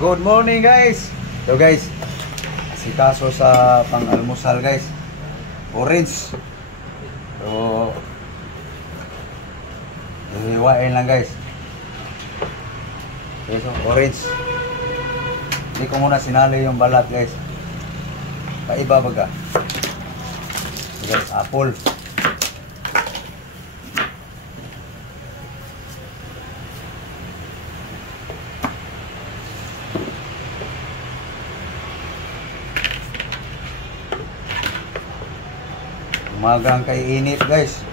Good morning guys. So guys, si kaso sa pang-almusal guys. Orange. So hiwain lang guys. Okay, so orange. Hindi ko muna sinali yung balat guys. Paiba baga. So guys, apple. Umagang kay init guys.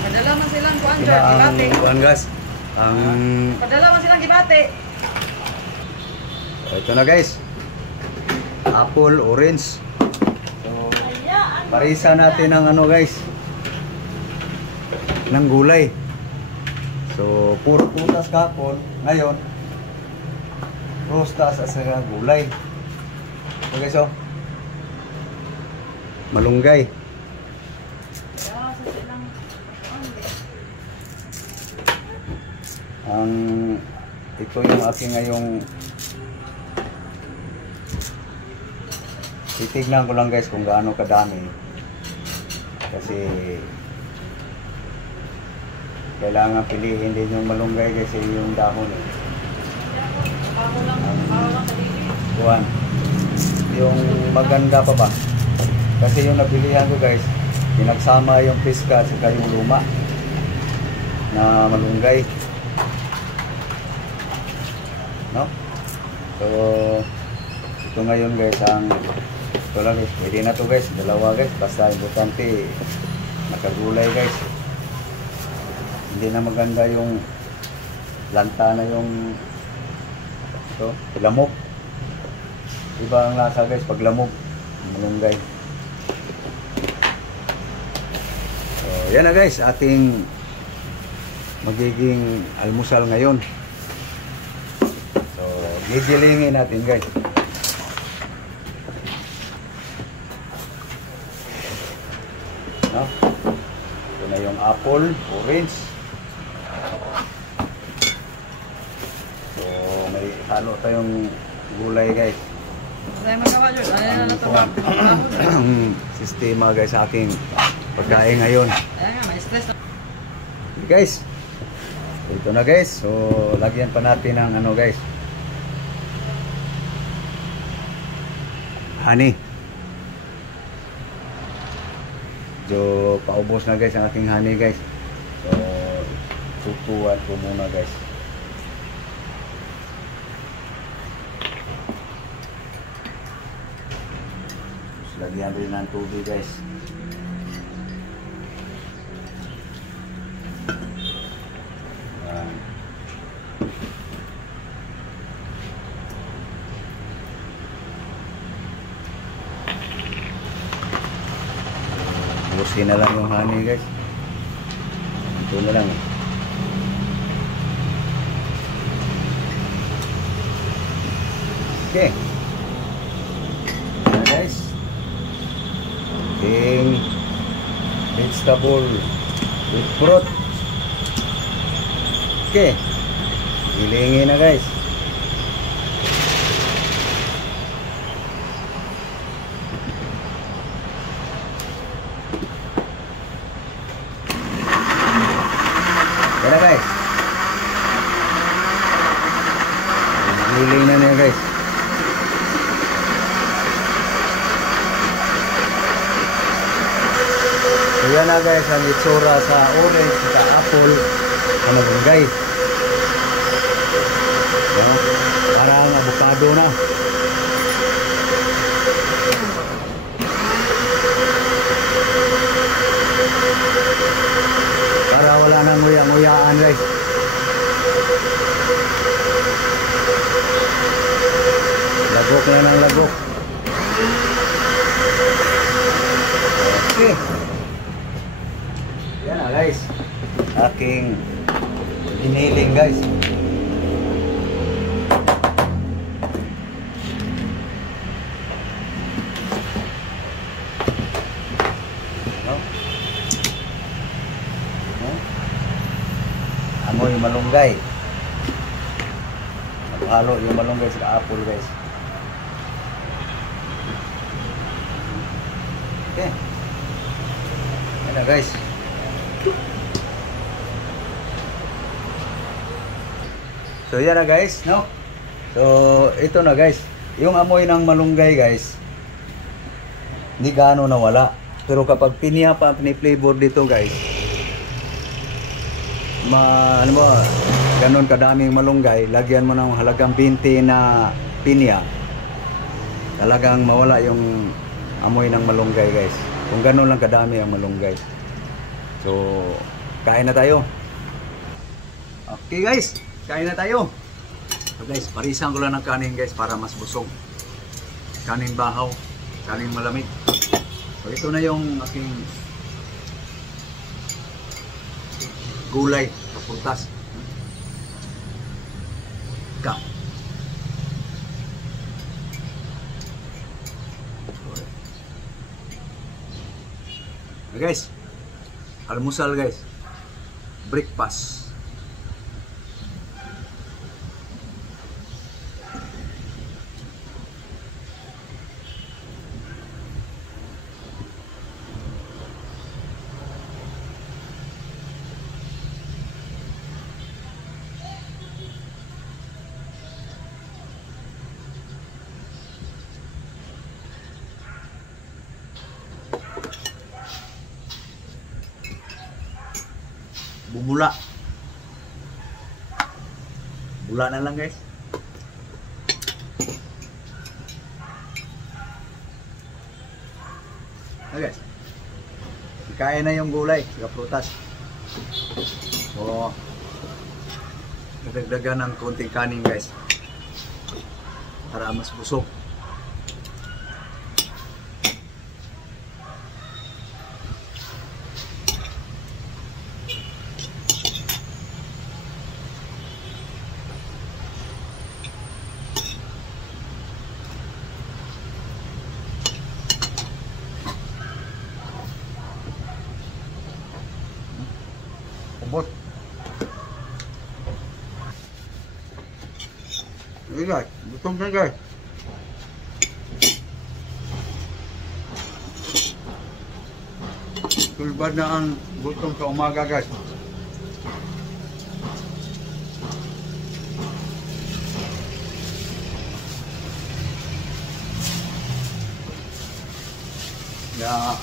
Padala man silang kuan dyan, gibate. Kuan guys. Padala man silang gibate. Ito na guys. Apple, orange. Parisa natin ng ano guys, ng gulay. So puro putas kahapon, ngayon rostas at saka gulay. So guys, oh, malunggay. Ito yung aking ngayong titignan ko lang guys kung gaano kadami, kasi kailangan pilihin din yung malunggay kasi yung dahon buwan yung maganda pa ba, kasi yung nabilihan ko guys pinagsama yung piska saka yung luma na malunggay, no? So ito ngayon guys ang ito lang guys, pwede na to guys, dalawa guys, basta importante nakagulay guys. Hindi na maganda yung lanta na yung ito, lamok. Iba ang lasa guys pag lamok, malunggay. So yan na guys, ating magiging almusal ngayon. So gigilingin natin guys. Ito na yung apple, orange. So may halo tayong gulay guys. Ay magawa dyan, ay na natuwa. Sistema guys sa aking pagkain ngayon. Ayan nga, may stress. Okay, guys, ito na guys. So lagyan pa natin ng ano guys, honey. So paubos na guys ang ating honey guys. So tutuan ko muna guys. So, lagyan rin ng tubig guys. Busin na lang yung honey guys. Ito na lang. Okay. Ayan guys. Ating vegetable with fruit. Okay. Ilingin na guys. Kaya guys, giling na niya guys. So yan na guys ang itsura sa orange sa apple na malunggay. Parang avocado na. Para wala nang nguya-nguyaan guys. Lagok na ng lagok. Okay. Yan na guys. Aking giniling guys. malunggay. Halo yung malunggay sa apple guys. Okay. Yan na guys. So yan na guys, no? So ito na guys. Yung amoy ng malunggay guys, hindi gaano nawala. Pero kapag piniyapa, pini-flavor dito guys, ano mo, ganun kadaming malunggay, lagyan mo ng halagang 20 na pinya, talagang mawala yung amoy ng malunggay guys. Kung ganun lang kadami ang malunggay. So, kain na tayo. Okay guys, kain na tayo. So guys, parisan ko lang ng kanin guys para mas busog. Kanin bahaw, kanin malamig. So ito na yung aking gulay sa prutas. Ka. Okay guys, almusal guys, breakfast. Bumula. Bula na lang guys. Okay guys, kain na yung gulay sa prutas. So nadagdagan ng konting kanin guys para mas busog. Ubos. Ini guys, gutom na guys. Tulbad na ang gutom sa umaga guys. Ya,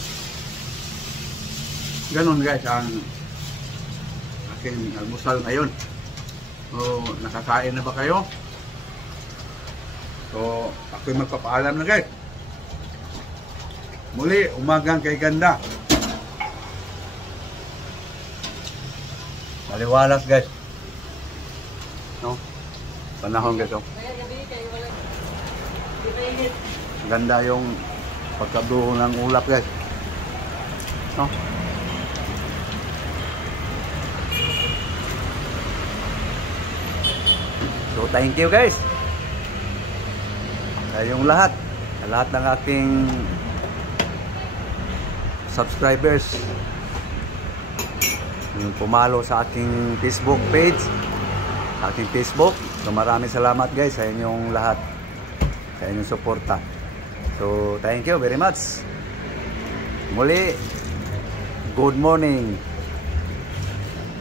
ganun guys ang aking almusal ngayon. So, nakakain na ba kayo? So, ako'y magpapaalam na guys. Muli, umagang kay ganda. Maliwalas guys. No? Panahon guys. Oh. Ganda yung pagkabuo ng ulap guys. No? So thank you guys sa yung lahat ng aking subscribers, yung pumalo sa aking Facebook page, sa aking Facebook. So maraming salamat guys sa inyong lahat, sa inyong suporta. So thank you very much. Muli, good morning.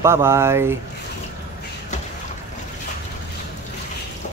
Bye bye.